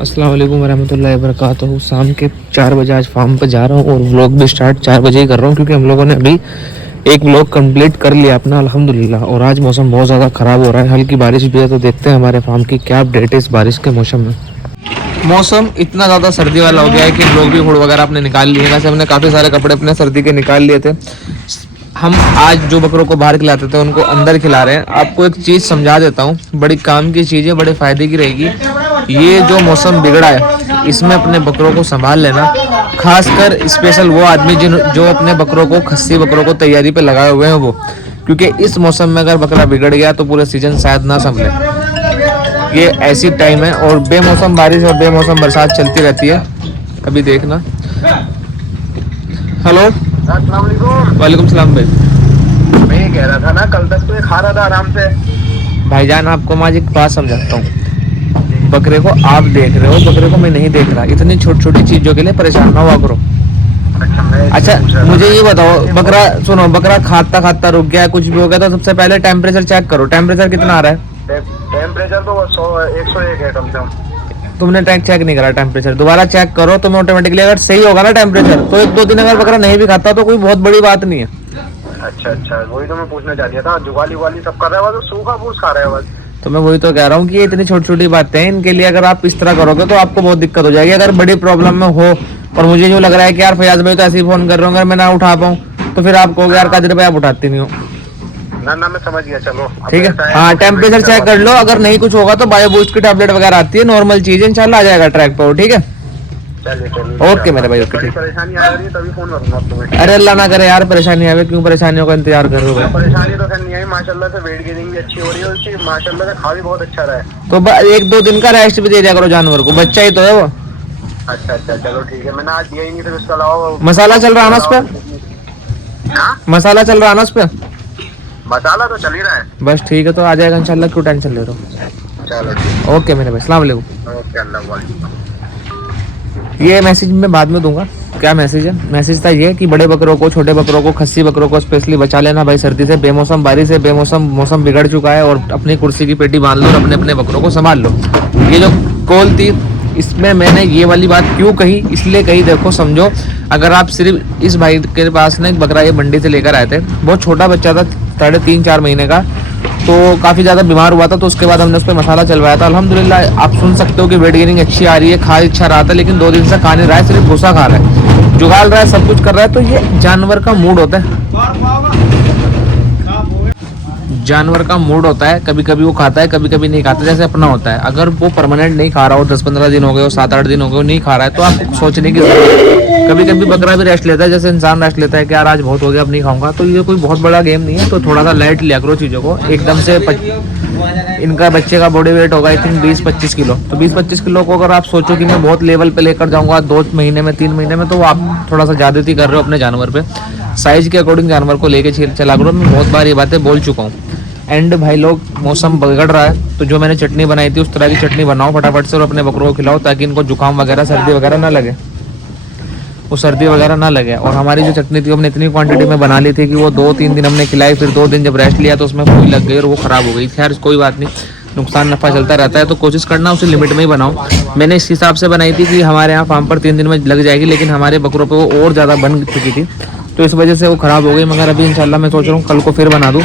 अस्सलाम वालेकुम वरहमतुल्लाहि वबरकातुहू। शाम के 4 बजे आज फार्म पर जा रहा हूँ और व्लॉग भी स्टार्ट 4 बजे ही कर रहा हूँ क्योंकि हम लोगों ने अभी एक व्लॉग कंप्लीट कर लिया अपना अल्हम्दुलिल्लाह। और आज मौसम बहुत ज़्यादा ख़राब हो रहा है, हल्की बारिश भी है, तो देखते हैं हमारे फार्म की क्या अपडेट है इस बारिश के मौसम में। मौसम इतना ज़्यादा सर्दी वाला हो गया है कि लोग भी हुड वगैरह अपने निकाल लिए। वैसे हमने काफ़ी सारे कपड़े अपने सर्दी के निकाल लिए थे। हम आज जो बकरों को बाहर खिलाते थे उनको अंदर खिला रहे हैं। आपको एक चीज़ समझा देता हूँ, बड़ी काम की चीज़ है, बड़े फ़ायदे की रहेगी। ये जो मौसम बिगड़ा है इसमें अपने बकरों को संभाल लेना, खासकर स्पेशल वो आदमी जो अपने बकरों को, खस्सी बकरों को तैयारी पे लगाए हुए हैं वो, क्योंकि इस मौसम में अगर बकरा बिगड़ गया तो पूरा सीजन शायद ना संभले। ये ऐसी टाइम है और बेमौसम बारिश और बेमौसम बरसात चलती रहती है। अभी देखना। हेलो, वालेकुम सलाम भाई। मैं ये कह रहा था ना, कल तक तो ये खा रहा था आराम से। भाईजान आपको मैं आज एक बात समझाता हूँ। बकरे को आप देख रहे हो, बकरे को मैं नहीं देख रहा। इतनी छोटी छोटी चीजों के लिए परेशान ना हुआ करो। अच्छा मुझे ये बताओ, बकरा सुनो, बकरा खाता खाता रुक गया, कुछ भी हो गया तो सबसे पहले टेम्परेचर चेक करो। टेम्परेचर कितना आ रहा है? टेम्परेचर तो 101 है कम से कम। तुमने टैंक चेक नहीं करा टेम्परेचर? दोबारा चेक करो। तुम्हें ऑटोमेटिकली अगर सही होगा ना टेम्परेचर तो 1-2 दिन अगर बकरा नहीं भी खाता तो कोई बहुत बड़ी बात नहीं है। अच्छा, वही तो मैं पूछना चाह रहा था। जुगाली वाली सब कर रहा है, बस सूखा फूस खा रहा है बस। तो मैं वही तो कह रहा हूँ कि ये इतनी छोटी छोटी बातें हैं, इनके लिए अगर आप इस तरह करोगे तो आपको बहुत दिक्कत हो जाएगी। अगर बड़ी प्रॉब्लम में हो और मुझे जो लग रहा है कि यार फयाज भाई तो ऐसे ही फोन कर रहे हो, अगर मैं ना उठा पाऊँ तो फिर आप कहोगे यार कादिर भाई आप उठाते नहीं हो। ना मैं समझ गया, चलो ठीक है। हाँ, टेम्परेचर चेक कर लो। अगर नहीं कुछ होगा तो बायो बूस्ट की टैबलेट वगैरह आती है, नॉर्मल चीज है, इंशाल्लाह आ जाएगा ट्रैक पर। ठीक है, ओके मेरे भाई, ओके ठीक। परेशानी आ रही है तभी फोन करूंगा तुम्हें। अरे अल्लाह ना करे यार परेशानी आवे, क्यों परेशानियों का इंतजार कर रहे हो? परेशानी तो खैर नहीं आई, माशाल्लाह से वेट गेनिंग भी अच्छी हो रही है उसकी, माशाल्लाह से खा भी बहुत अच्छा रहा है। तो 1-2 दिन का रेस्ट भी दे दिया करो जानवर को, बच्चा ही तो है वो। अच्छा चलो ठीक है, मैंने आज दिया ही नहीं। फिर उसके अलावा मसाला चल रहा है ना उस पर? मसाला चल रहा है ना उस पर? मसाला तो चल ही रहा है। बस ठीक है, तो आ जाएगा इंशाल्लाह, क्यों टेंशन ले रहे हो? चलो ठीक है, ओके मेरे भाई, अस्सलाम वालेकुम। ओके, अल्लाह वालेकुम। ये मैसेज मैं बाद में दूंगा। क्या मैसेज है? मैसेज था ये कि बड़े बकरों को, छोटे बकरों को, खस्सी बकरों को स्पेशली बचा लेना भाई सर्दी से। बेमौसम बारिश से, बेमौसम मौसम बिगड़ चुका है और अपनी कुर्सी की पेटी बांध लो और अपने अपने बकरों को संभाल लो। ये जो कॉल थी इसमें मैंने ये वाली बात क्यों कही, इसलिए कही, देखो समझो। अगर आप सिर्फ इस भाई के पास ना एक बकरा ये मंडी से लेकर आए थे, बहुत छोटा बच्चा था, 3.5-4 महीने का, तो काफ़ी ज़्यादा बीमार हुआ था, तो उसके बाद हमने उस पर मसाला चलवाया था। अल्हम्दुलिल्लाह आप सुन सकते हो कि वेट गेनिंग अच्छी आ रही है, खा अच्छा रहा था, लेकिन 2 दिन से खा नहीं रहा है, सिर्फ भूसा खा रहा है, जुगाल रहा है, सब कुछ कर रहा है। तो ये जानवर का मूड होता है, जानवर का मूड होता है। कभी कभी वो खाता है, कभी कभी नहीं खाता, जैसे अपना होता है। अगर वो परमानेंट नहीं खा रहा हो, 10-15 दिन हो गए हो, 7-8 दिन हो गए हो, नहीं खा रहा है, तो आपको सोचने की जरूरत है। कभी कभी बकरा भी रेस्ट लेता है, जैसे इंसान रेस्ट लेता है कि यार आज बहुत हो गया अब नहीं खाऊंगा। तो ये कोई बहुत बड़ा गेम नहीं है, तो थोड़ा सा लाइट लिया करो चीज़ों को। एकदम से इनका बच्चे का बॉडी वेट होगा आई थिंक 20-25 किलो। तो 20-25 किलो को अगर आप सोचो कि मैं बहुत लेवल पे लेकर जाऊंगा 2 महीने में, 3 महीने में, तो आप थोड़ा सा ज्यादती कर रहे हो अपने जानवर पे। साइज के अकॉर्डिंग जानवर को लेके चला करो। मैं बहुत बार ये बातें बोल चुका हूँ। एंड भाई लोग, मौसम बिगड़ रहा है, तो जो मैंने चटनी बनाई थी उस तरह की चटनी बनाओ फटाफट से और अपने बकरों को खिलाओ, ताकि इनको जुकाम वगैरह, सर्दी वगैरह ना लगे, वो सर्दी वगैरह ना लगे। और हमारी जो चटनी थी हमने इतनी क्वांटिटी में बना ली थी कि वो 2-3 दिन हमने खिलाई, फिर 2 दिन जब रेस्ट लिया तो उसमें फूल लग गई और वो ख़राब हो गई। खैर कोई बात नहीं, नुकसान नफ़ा चलता रहता है, तो कोशिश करना उसे लिमिट में ही बनाओ। मैंने इस हिसाब से बनाई थी कि हमारे यहाँ फार्म पर 3 दिन में लग जाएगी, लेकिन हमारे बकरों पर वो और ज़्यादा बन चुकी थी, तो इस वजह से वो ख़राब हो गई। मगर अभी इंशाल्लाह मैं सोच रहा हूँ कल को फिर बना दूँ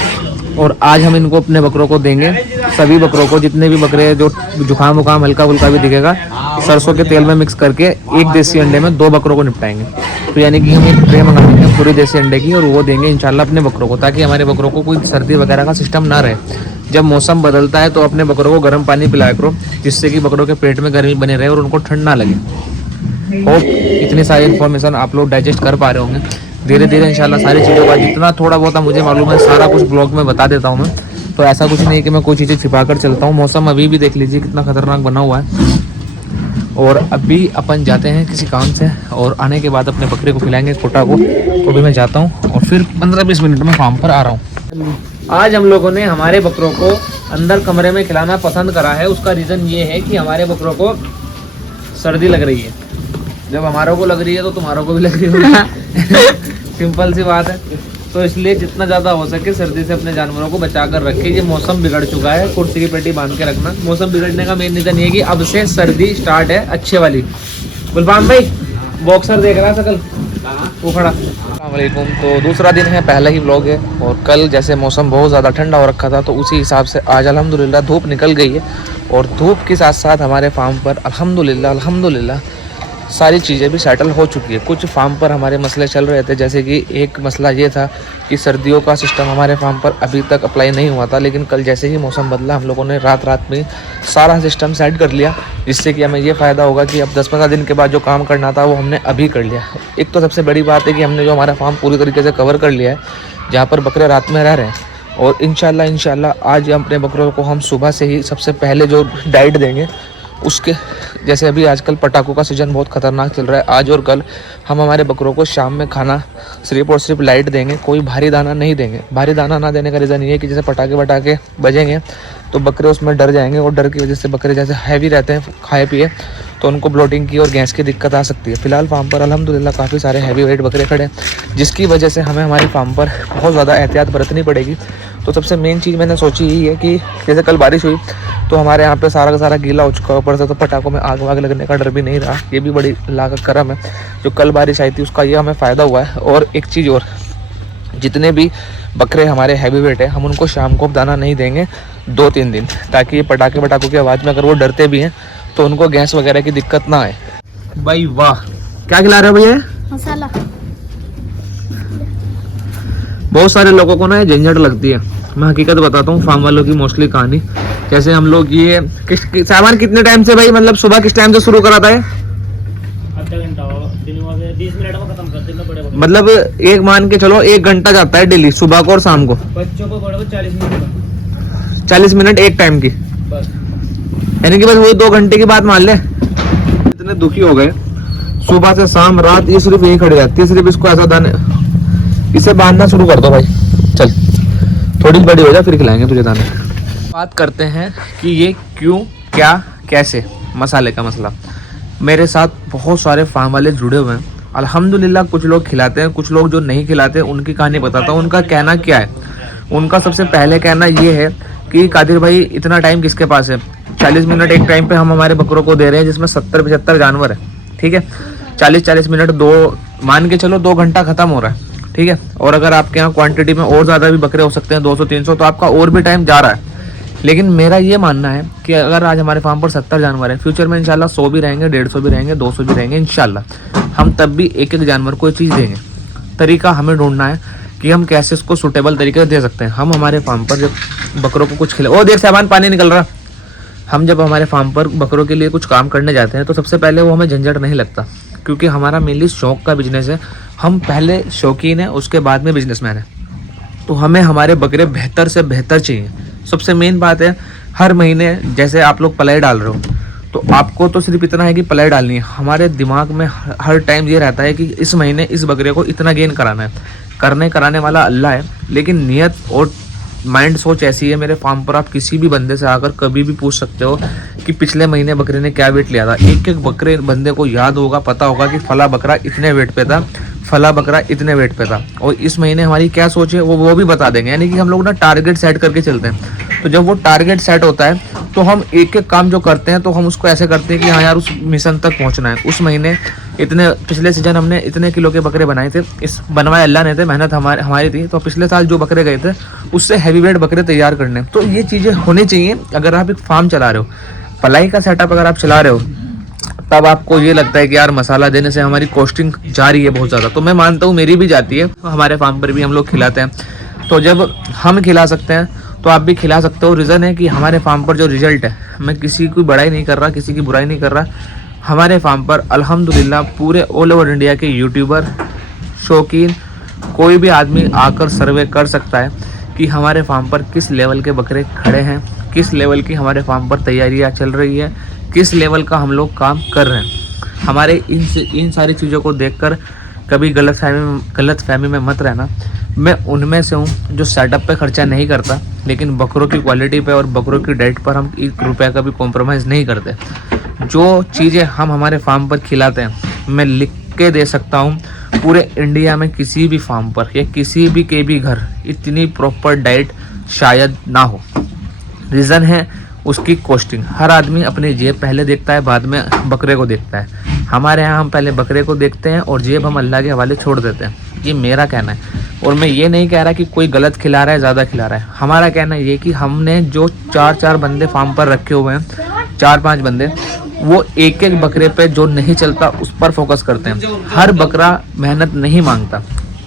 और आज हम इनको अपने बकरों को देंगे। सभी बकरों को, जितने भी बकरे जो जुकाम वुकाम हल्का फुल्का भी दिखेगा, सरसों के तेल में मिक्स करके 1 देसी अंडे में 2 बकरों को निपटाएंगे। तो यानी कि हम एक ट्रे मंगाएंगे पूरी देसी अंडे की और वो देंगे इंशाल्लाह अपने बकरों को, ताकि हमारे बकरों को कोई सर्दी वगैरह का सिस्टम ना रहे। जब मौसम बदलता है तो अपने बकरों को गर्म पानी पिलाया करो, जिससे कि बकरों के पेट में गर्मी बने रहे और उनको ठंड ना लगे। होप इतनी सारी इन्फॉर्मेशन आप लोग डाइजेस्ट कर पा रहे होंगे। धीरे धीरे इंशाल्लाह सारी चीज़ों का जितना थोड़ा बहुत मुझे मालूम है सारा कुछ ब्लॉग में बता देता हूँ मैं। तो ऐसा कुछ नहीं कि मैं कोई चीज़ें छिपा कर चलता हूँ। मौसम अभी भी देख लीजिए कितना खतरनाक बना हुआ है। और अभी अपन जाते हैं किसी काम से और आने के बाद अपने बकरे को खिलाएंगे, कोटा को। तो अभी मैं जाता हूँ और फिर 15-20 मिनट में फार्म पर आ रहा हूँ। आज हम लोगों ने हमारे बकरों को अंदर कमरे में खिलाना पसंद करा है। उसका रीज़न ये है कि हमारे बकरों को सर्दी लग रही है। जब हमारों को लग रही है तो तुम्हारों को भी लग रही होगी। सिंपल सी बात है। तो इसलिए जितना ज़्यादा हो सके सर्दी से अपने जानवरों को बचा कर रखें। ये मौसम बिगड़ चुका है, कुर्सी की पेटी बांध के रखना। मौसम बिगड़ने का मेन रीज़न ये है कि अब से सर्दी स्टार्ट है अच्छे वाली। गुलफाम भाई बॉक्सर देख रहा है सकल वो खड़ा। अस्सलामुअलैकुम। तो दूसरा दिन है, पहला ही व्लॉग है। और कल जैसे मौसम बहुत ज़्यादा ठंडा हो रखा था तो उसी हिसाब से आज अल्हम्दुलिल्लाह धूप निकल गई है। और धूप के साथ साथ हमारे फार्म पर अल्हम्दुलिल्लाह सारी चीज़ें भी सेटल हो चुकी है। कुछ फार्म पर हमारे मसले चल रहे थे, जैसे कि एक मसला ये था कि सर्दियों का सिस्टम हमारे फार्म पर अभी तक अप्लाई नहीं हुआ था, लेकिन कल जैसे ही मौसम बदला हम लोगों ने रात में सारा सिस्टम सेट कर लिया, जिससे कि हमें ये फ़ायदा होगा कि अब 10-15 दिन के बाद जो काम करना था वो हमने अभी कर लिया। एक तो सबसे बड़ी बात है कि हमने जो हमारा फार्म पूरी तरीके से कवर कर लिया है, जहाँ पर बकरे रात में रह रहे हैं। और इंशाल्लाह आज अपने बकरों को हम सुबह से ही सबसे पहले जो डाइट देंगे उसके, जैसे अभी आजकल पटाखों का सीज़न बहुत ख़तरनाक चल रहा है, आज और कल हम हमारे बकरों को शाम में खाना सिर्फ और सिर्फ लाइट देंगे, कोई भारी दाना नहीं देंगे। भारी दाना ना देने का रीज़न ये है कि जैसे पटाखे बजेंगे तो बकरे उसमें डर जाएंगे, और डर की वजह से बकरे जैसे हैवी रहते हैं खाए पिए तो उनको ब्लोटिंग की और गैस की दिक्कत आ सकती है। फिलहाल फार्म पर अल्हम्दुलिल्लाह काफ़ी सारे हैवी वेट बकरे खड़े हैं, जिसकी वजह से हमें हमारे फार्म पर बहुत ज़्यादा एहतियात बरतनी पड़ेगी। तो सबसे मेन चीज़ मैंने सोची यही है कि जैसे कल बारिश हुई तो हमारे यहाँ पे सारा का सारा गीला हो चुका, ऊपर से तो पटाखों में आग वाग लगने का डर भी नहीं रहा। ये भी बड़ी अल्लाह का करम है, जो कल बारिश आई थी उसका ये हमें फ़ायदा हुआ है। और एक चीज़ और, जितने भी बकरे हमारे हैवी वेट है हम उनको शाम को दाना नहीं देंगे 2-3 दिन, ताकि ये पटाखों की आवाज़ में अगर वो डरते भी हैं तो उनको गैस वगैरह की दिक्कत ना आए। भाई वाह, क्या खिला रहे हो भैया? मसाला। बहुत सारे लोगों को ना ये झंझट लगती है, मैं हकीकत बताता हूँ फार्म वालों की मोस्टली कहानी। जैसे हम लोग ये सामान कितने टाइम से भाई, मतलब सुबह किस टाइम से शुरू करा था? आधा घंटा 20 मिनट में खत्म कर देना पड़ेगा। मतलब एक मान के चलो 1 घंटा जाता है डेली, सुबह को और शाम को। बच्चों को 40 मिनट एक टाइम की, यानी कि बस वही 2 घंटे की बात मान ले। इतने दुखी हो गए सुबह से शाम रात, ये सिर्फ यही खड़ी रहती है, सिर्फ इसको ऐसा दाने, इसे बांधना शुरू कर दो भाई। चल थोड़ी बड़ी हो जाए फिर खिलाएंगे तुझे दाने। बात करते हैं कि ये क्यों, क्या, कैसे मसाले का मसला। मेरे साथ बहुत सारे फार्म वाले जुड़े हुए हैं अल्हम्दुलिल्लाह। कुछ लोग खिलाते हैं, कुछ लोग जो नहीं खिलाते, उनकी कहानी बताता हूँ। उनका कहना क्या है? उनका सबसे पहले कहना ये है कि कादिर भाई इतना टाइम किसके पास है? 40 मिनट एक टाइम पे हम हमारे बकरों को दे रहे हैं, जिसमें 70-75 जानवर है, ठीक है। 40 मिनट, 2 मान के चलो 2 घंटा खत्म हो रहा है, ठीक है। और अगर आपके यहाँ क्वांटिटी में और ज़्यादा भी बकरे हो सकते हैं 200-300, तो आपका और भी टाइम जा रहा है। लेकिन मेरा ये मानना है कि अगर आज हमारे फार्म पर 70 जानवर हैं, फ्यूचर में इंशाल्लाह 100 भी रहेंगे, 150 भी रहेंगे, 200 भी रहेंगे इंशाल्लाह, हम तब भी एक जानवर को चीज़ देंगे। तरीका हमें ढूंढना है कि हम कैसे इसको सूटेबल तरीके से दे सकते हैं। हम हमारे फार्म पर जब बकरों को कुछ खिला, ओ देख सामान पानी निकल रहा, हम जब हमारे फार्म पर बकरों के लिए कुछ काम करने जाते हैं तो सबसे पहले वो हमें झंझट नहीं लगता, क्योंकि हमारा मेनली शौक का बिजनेस है। हम पहले शौकीन हैं, उसके बाद में बिजनेसमैन है। तो हमें हमारे बकरे बेहतर से बेहतर चाहिए। सबसे मेन बात है, हर महीने जैसे आप लोग पलाई डाल रहे हो तो आपको तो सिर्फ इतना है कि पलाई डालनी है। हमारे दिमाग में हर टाइम ये रहता है कि इस महीने इस बकरे को इतना गेन कराना है। कराने वाला अल्लाह है, लेकिन नियत और माइंड सोच ऐसी है। मेरे फार्म पर आप किसी भी बंदे से आकर कभी भी पूछ सकते हो कि पिछले महीने बकरे ने क्या वेट लिया था। एक बकरे बंदे को याद होगा, पता होगा कि फला बकरा इतने वेट पे था, फला बकरा इतने वेट पे था, और इस महीने हमारी क्या सोच है वो भी बता देंगे। यानी कि हम लोग ना टारगेट सेट करके चलते हैं। तो जब वो टारगेट सेट होता है तो हम एक काम जो करते हैं तो हम उसको ऐसे करते हैं कि हाँ यार उस मिशन तक पहुंचना है। उस महीने इतने, पिछले सीजन हमने इतने किलो के बकरे बनाए थे, इस बनवाए अल्लाह ने थे, मेहनत हमारी थी। तो पिछले साल जो बकरे गए थे उससे हैवी वेट बकरे तैयार करने। तो ये चीज़ें होनी चाहिए। अगर आप एक फार्म चला रहे हो, पलाई का सेटअप अगर आप चला रहे हो, तब आपको ये लगता है कि यार मसाला देने से हमारी कॉस्टिंग जा रही है बहुत ज़्यादा। तो मैं मानता हूँ मेरी भी जाती है, हमारे फार्म पर भी हम लोग खिलाते हैं। तो जब हम खिला सकते हैं तो आप भी खिला सकते हो। रीज़न है कि हमारे फार्म पर जो रिजल्ट है, मैं किसी की बड़ाई नहीं कर रहा, किसी की बुराई नहीं कर रहा, हमारे फार्म पर अल्हम्दुलिल्लाह पूरे ऑल ओवर इंडिया के यूट्यूबर, शौकीन, कोई भी आदमी आकर सर्वे कर सकता है कि हमारे फार्म पर किस लेवल के बकरे खड़े हैं, किस लेवल की हमारे फार्म पर तैयारियां चल रही है, किस लेवल का हम लोग काम कर रहे हैं। हमारे इन सारी चीज़ों को देखकर कभी गलतफहमी में मत रहना। मैं उनमें से हूँ जो सेटअप पे खर्चा नहीं करता, लेकिन बकरों की क्वालिटी पे और बकरों की डाइट पर हम 1 रुपये का भी कॉम्प्रोमाइज़ नहीं करते। जो चीज़ें हम हमारे फार्म पर खिलाते हैं मैं लिख के दे सकता हूँ, पूरे इंडिया में किसी भी फार्म पर या किसी भी के भी घर इतनी प्रॉपर डाइट शायद ना हो। रीज़न है उसकी कॉस्टिंग। हर आदमी अपनी जेब पहले देखता है, बाद में बकरे को देखता है। हमारे यहाँ हम पहले बकरे को देखते हैं और जेब हम अल्लाह के हवाले छोड़ देते हैं। ये मेरा कहना है। और मैं ये नहीं कह रहा कि कोई गलत खिला रहा है, ज़्यादा खिला रहा है। हमारा कहना ये कि हमने जो 4-4 बंदे फार्म पर रखे हुए हैं, 4-5 बंदे, वो एक एक बकरे पे जो नहीं चलता उस पर फोकस करते हैं। हर बकरा मेहनत नहीं मांगता।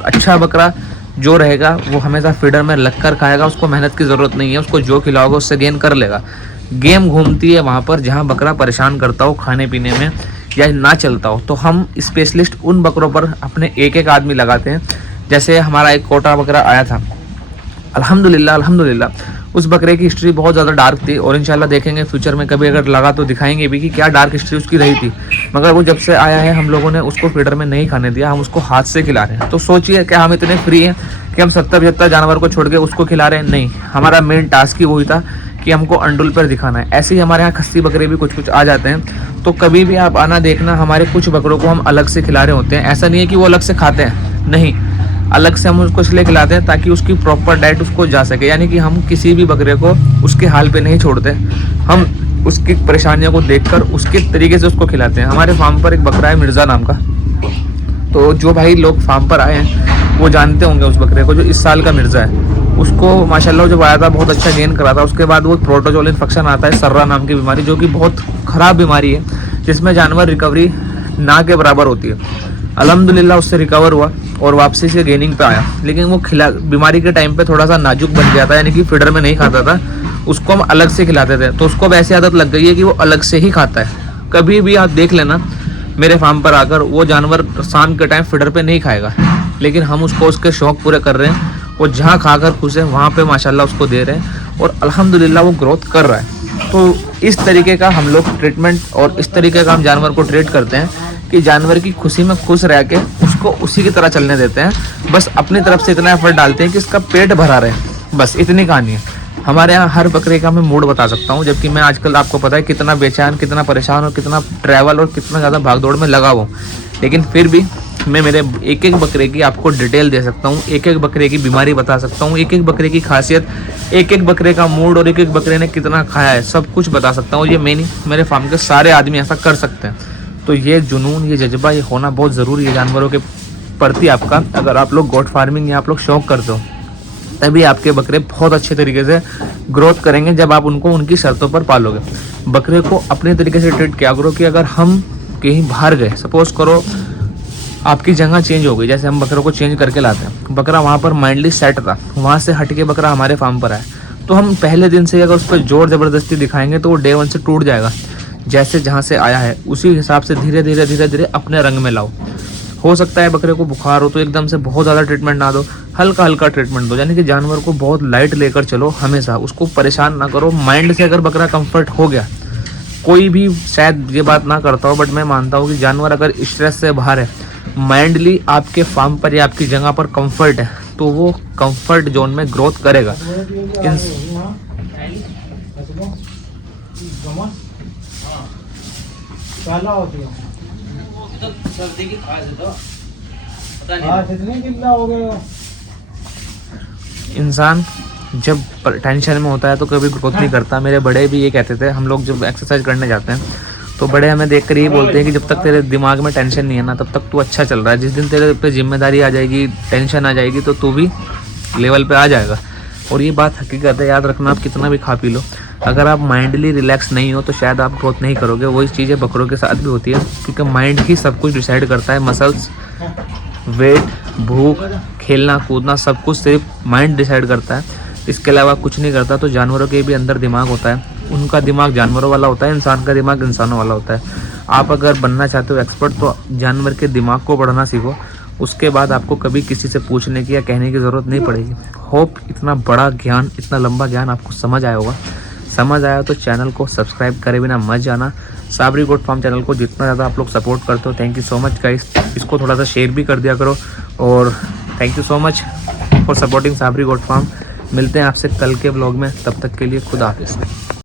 अच्छा बकरा जो रहेगा वो हमेशा फीडर में लग कर खाएगा, उसको मेहनत की ज़रूरत नहीं है। उसको जो खिलाओगे उससे गेन कर लेगा। गेम घूमती है वहाँ पर जहाँ बकरा परेशान करता हो खाने पीने में या ना चलता हो। तो हम स्पेशलिस्ट उन बकरों पर अपने एक एक आदमी लगाते हैं। जैसे हमारा एक कोटा बकरा आया था, अल्हम्दुलिल्लाह उस बकरे की हिस्ट्री बहुत ज़्यादा डार्क थी और इंशाल्लाह देखेंगे फ्यूचर में कभी अगर लगा तो दिखाएंगे भी कि क्या डार्क हिस्ट्री उसकी रही थी। मगर वो जब से आया है हम लोगों ने उसको फीडर में नहीं खाने दिया, हम उसको हाथ से खिला रहे हैं। तो सोचिए क्या हम इतने फ्री हैं कि हम 70-75 जानवर को छोड़ के उसको खिला रहे हैं? नहीं, हमारा मेन टास्क ही वही था कि हमको अंडुल पर दिखाना है। ऐसे ही हमारे यहाँ खस्सी बकरे भी कुछ आ जाते हैं। तो कभी भी आप आना देखना, हमारे कुछ बकरों को हम अलग से खिला रहे होते हैं। ऐसा नहीं है कि वो अलग से खाते हैं, नहीं, अलग से हम उसको इसलिए खिलाते हैं ताकि उसकी प्रॉपर डाइट उसको जा सके। यानी कि हम किसी भी बकरे को उसके हाल पे नहीं छोड़ते, हम उसकी परेशानियों को देखकर उसके तरीके से उसको खिलाते हैं। हमारे फार्म पर एक बकरा है मिर्ज़ा नाम का, तो जो भाई लोग फार्म पर आए हैं वो जानते होंगे उस बकरे को, जो इस साल का मिर्ज़ा है। उसको माशाल्लाह जब आया था बहुत अच्छा गेन करा था। उसके बाद वो प्रोटोजोल इन्फेक्शन आता है, सर्रा नाम की बीमारी, जो कि बहुत ख़राब बीमारी है, जिसमें जानवर रिकवरी ना के बराबर होती है। अल्हम्दुलिल्लाह उससे रिकवर हुआ और वापसी से गेनिंग पे आया। लेकिन वो बीमारी के टाइम पे थोड़ा सा नाजुक बन गया था, यानी कि फीडर में नहीं खाता था, उसको हम अलग से खिलाते थे। तो उसको अब ऐसी आदत लग गई है कि वो अलग से ही खाता है। कभी भी आप देख लेना मेरे फार्म पर आकर, वो जानवर शाम के टाइम फीडर पे नहीं खाएगा, लेकिन हम उसको उसके शौक पूरे कर रहे हैं और जहाँ खाकर खुश है वहाँ पे माशाल्लाह उसको दे रहे हैं और अल्हम्दुलिल्लाह वो ग्रोथ कर रहा है। तो इस तरीके का हम लोग ट्रीटमेंट और इस तरीके का हम जानवर को ट्रीट करते हैं कि जानवर की खुशी में खुश रह के उसको उसी की तरह चलने देते हैं। बस अपनी तरफ से इतना एफर्ट डालते हैं कि इसका पेट भरा रहे, बस इतनी कहानी है। हमारे यहाँ हर बकरे का मैं मूड बता सकता हूँ, जबकि मैं आजकल आपको पता है कितना बेचैन, कितना परेशान और कितना ट्रैवल और कितना ज़्यादा भागदौड़ में लगा हुआ हूँ। लेकिन फिर भी मैं मेरे एक एक बकरे की आपको डिटेल दे सकता हूँ, एक एक बकरे की बीमारी बता सकता हूँ, एक एक बकरे की खासियत, एक एक बकरे का मूड और एक एक बकरे ने कितना खाया है, सब कुछ बता सकता हूँ। ये मैं नहीं, मेरे फार्म के सारे आदमी ऐसा कर सकते हैं। तो ये जुनून, ये जज्बा, ये होना बहुत ज़रूरी है जानवरों के प्रति आपका। अगर आप लोग गोट फार्मिंग या आप लोग शौक करते हो, तभी आपके बकरे बहुत अच्छे तरीके से ग्रोथ करेंगे जब आप उनको उनकी शर्तों पर पालोगे। बकरे को अपने तरीके से ट्रीट किया करो कि अगर हम कहीं बाहर गए, सपोज करो आपकी जगह चेंज हो गई, जैसे हम बकरों को चेंज करके लाते हैं, बकरा वहाँ पर माइंडली सेट था, वहाँ से हट के बकरा हमारे फार्म पर आए, तो हम पहले दिन से अगर उस पर जोर ज़बरदस्ती दिखाएंगे तो वो डे 1 से टूट जाएगा। जैसे जहाँ से आया है उसी हिसाब से धीरे धीरे अपने रंग में लाओ। हो सकता है बकरे को बुखार हो तो एकदम से बहुत ज़्यादा ट्रीटमेंट ना दो, हल्का हल्का ट्रीटमेंट दो। यानी कि जानवर को बहुत लाइट लेकर चलो, हमेशा उसको परेशान ना करो। माइंड से अगर बकरा कंफर्ट हो गया, कोई भी शायद ये बात ना करता हो, बट मैं मानता हूँ कि जानवर अगर स्ट्रेस से बाहर है, माइंडली आपके फार्म पर या आपकी जगह पर कंफर्ट है, तो वो कंफर्ट जोन में ग्रोथ करेगा। इंसान जब टेंशन में होता है तो कभी ग्रोथ नहीं करता। मेरे बड़े भी ये कहते थे, हम लोग जब एक्सरसाइज करने जाते हैं तो बड़े हमें देखकर ये बोलते हैं कि जब तक तेरे दिमाग में टेंशन नहीं है ना, तब तक तू अच्छा चल रहा है। जिस दिन तेरे पे जिम्मेदारी आ जाएगी, टेंशन आ जाएगी, तो तू भी लेवल पे आ जाएगा। और ये बात हकीकत है, याद रखना। आप कितना भी खा पी लो, अगर आप माइंडली रिलैक्स नहीं हो तो शायद आप ग्रोथ नहीं करोगे। वही चीज़ें बकरों के साथ भी होती है, क्योंकि माइंड ही सब कुछ डिसाइड करता है। मसल्स, वेट, भूख, खेलना कूदना, सब कुछ सिर्फ माइंड डिसाइड करता है, इसके अलावा कुछ नहीं करता। तो जानवरों के भी अंदर दिमाग होता है, उनका दिमाग जानवरों वाला होता है, इंसान का दिमाग इंसानों वाला होता है। आप अगर बनना चाहते हो एक्सपर्ट, तो जानवर के दिमाग को पढ़ना सीखो। उसके बाद आपको कभी किसी से पूछने की या कहने की ज़रूरत नहीं पड़ेगी। होप इतना बड़ा ज्ञान, इतना लंबा ज्ञान आपको समझ आया होगा। समझ आया तो चैनल को सब्सक्राइब करे बिना मत जाना। साबरी गोट फार्म चैनल को जितना ज़्यादा आप लोग सपोर्ट करते हो, thank you so much guys. इसको थोड़ा सा शेयर भी कर दिया करो, और thank you so much for supporting Sabri goat farm. मिलते हैं आपसे कल के ब्लॉग में, तब तक के लिए खुदा हाफिज़।